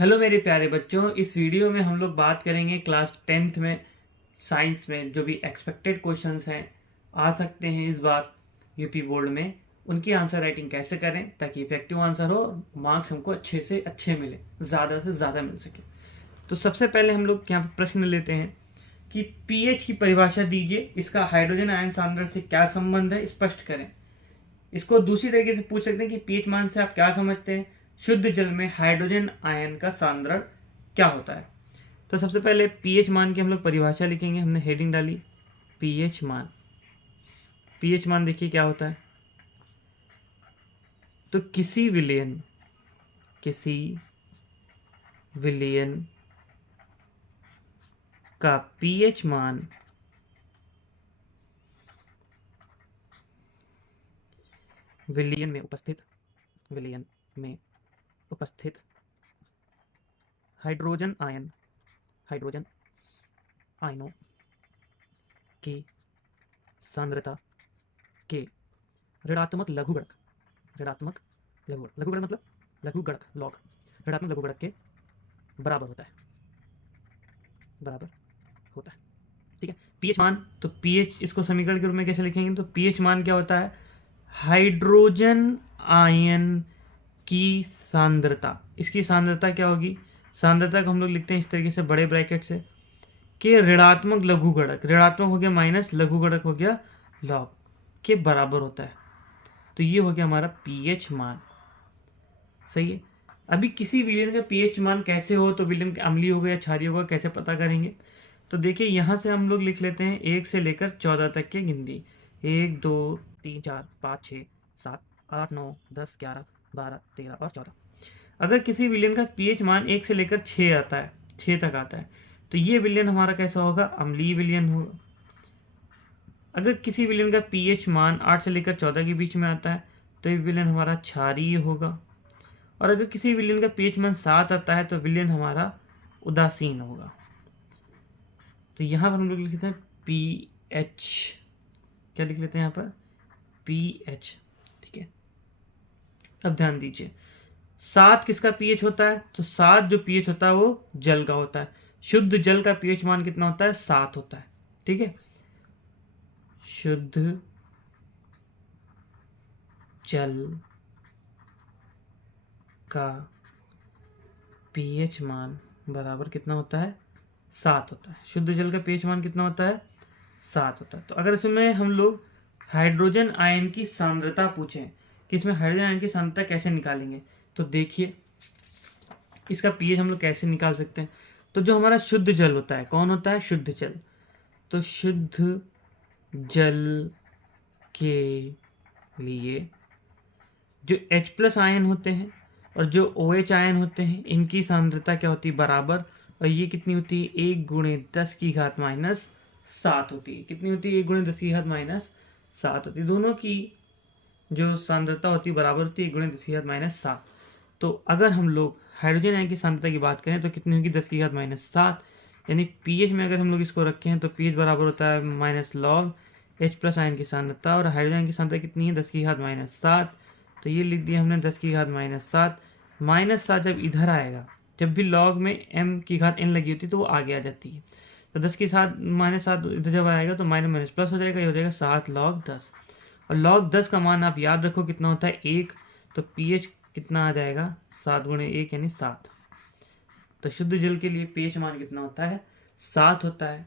Hello मेरे प्यारे बच्चों, इस वीडियो में हम लोग बात करेंगे क्लास 10th में साइंस में जो भी एक्सपेक्टेड क्वेश्चंस हैं आ सकते हैं इस बार यूपी बोर्ड में, उनकी आंसर राइटिंग कैसे करें ताकि इफेक्टिव आंसर हो, मार्क्स हमको अच्छे से अच्छे मिले, ज़्यादा से ज़्यादा मिल सके। तो सबसे पहले हम लोग यहाँ पर प्रश्न लेते हैं कि पीएच की परिभाषा दीजिए, इसका हाइड्रोजन आयन सांद्रता से क्या संबंध है, स्पष्ट करें। इसको दूसरी तरीके से पूछ सकते हैं कि पीएच मान से आप क्या समझते हैं, शुद्ध जल में हाइड्रोजन आयन का सांद्रण क्या होता है। तो सबसे पहले पीएच मान की हम लोग परिभाषा लिखेंगे। हमने हेडिंग डाली पीएच मान। पीएच मान देखिए क्या होता है, तो किसी विलयन का पीएच मान विलयन में उपस्थित हाइड्रोजन आयनों की सांद्रता के ऋणात्मक लघुगणक मतलब लघुगणक लॉग ऋणात्मक लघुगणक के बराबर होता है। ठीक है। पीएच मान, तो पीएच इसको समीकरण के रूप में कैसे लिखेंगे, तो पीएच मान क्या होता है, हाइड्रोजन आयन की सांद्रता। इसकी सांद्रता क्या होगी, सांद्रता को हम लोग लिखते हैं इस तरीके से बड़े ब्रैकेट से कि ऋणात्मक लघुगणक, ऋणात्मक हो गया माइनस, लघुगणक हो गया लॉग के बराबर होता है। तो ये हो गया हमारा पीएच मान। सही है। अभी किसी विलयन का पीएच मान कैसे हो, तो विलयन अम्लीय होगा या क्षारीय होगा, कैसे पता करेंगे। तो देखिए यहाँ से हम लोग लिख लेते हैं 1 से लेकर 14 तक की गिनती। 1 2 3 4 5 6 7 8 9 10 11 12 13 और 14। अगर किसी विलयन का पीएच मान 1 से लेकर 6 आता है, 6 तक आता है, तो ये विलयन हमारा कैसा होगा, अम्लीय विलयन होगा। अगर किसी विलयन का पीएच मान 8 से लेकर 14 के बीच में आता है, तो ये विलयन हमारा क्षारीय होगा। और अगर किसी विलयन का पीएच मान 7 आता है, तो विलयन हमारा उदासीन होगा। तो यहाँ पर हम लोग लिख लेते हैं पीएच, क्या लिख लेते हैं यहाँ पर, पीएच। ठीक है। अब ध्यान दीजिए, 7 किसका पीएच होता है, तो 7 जो पीएच होता है वो जल का होता है। शुद्ध जल का पीएच मान कितना होता है, 7 होता है। ठीक है। शुद्ध जल का पीएच मान बराबर कितना होता है, 7 होता है। शुद्ध जल का पीएच मान कितना होता है, 7 होता है। तो अगर इसमें हम लोग हाइड्रोजन आयन की सांद्रता पूछें कि इसमें हाइड्रोजन आयन की सांद्रता कैसे निकालेंगे, तो देखिए इसका पीएच हम लोग कैसे निकाल सकते हैं। तो जो हमारा शुद्ध जल होता है, कौन होता है, शुद्ध जल। तो शुद्ध जल के लिए जो H+ आयन होते हैं और जो OH आयन होते हैं, इनकी सांद्रता क्या होती है, बराबर। और ये कितनी होती है, 1 × 10⁻⁷ होती है। कितनी होती है, 1 × 10⁻⁷ होती है। दोनों की जो सांद्रता होती है बराबर होती है, 1 × 10⁻⁷। तो अगर हम लोग हाइड्रोजन आयन की सांद्रता की बात करें तो कितनी होगी, 10⁻⁷। यानी पीएच में अगर हम लोग इसको रखें तो पीएच बराबर होता है माइनस लॉग H+ आयन की सांद्रता, और हाइड्रोजन आयन की सांद्रता कितनी है, 10⁻⁷। तो ये लिख दिया हमने 10⁻⁷। -7 जब इधर आएगा, जब भी लॉग में m⁻n लगी होती है तो वो आगे आ जाती है। तो 10⁻⁷ इधर जब आएगा तो माइनस माइनस प्लस हो जाएगा, ये हो जाएगा 7 log 10। और log 10 का मान आप याद रखो कितना होता है, 1। तो पीएच कितना आ जाएगा, 7 × 1 यानी 7। तो शुद्ध जल के लिए पीएच मान कितना होता है, 7 होता है।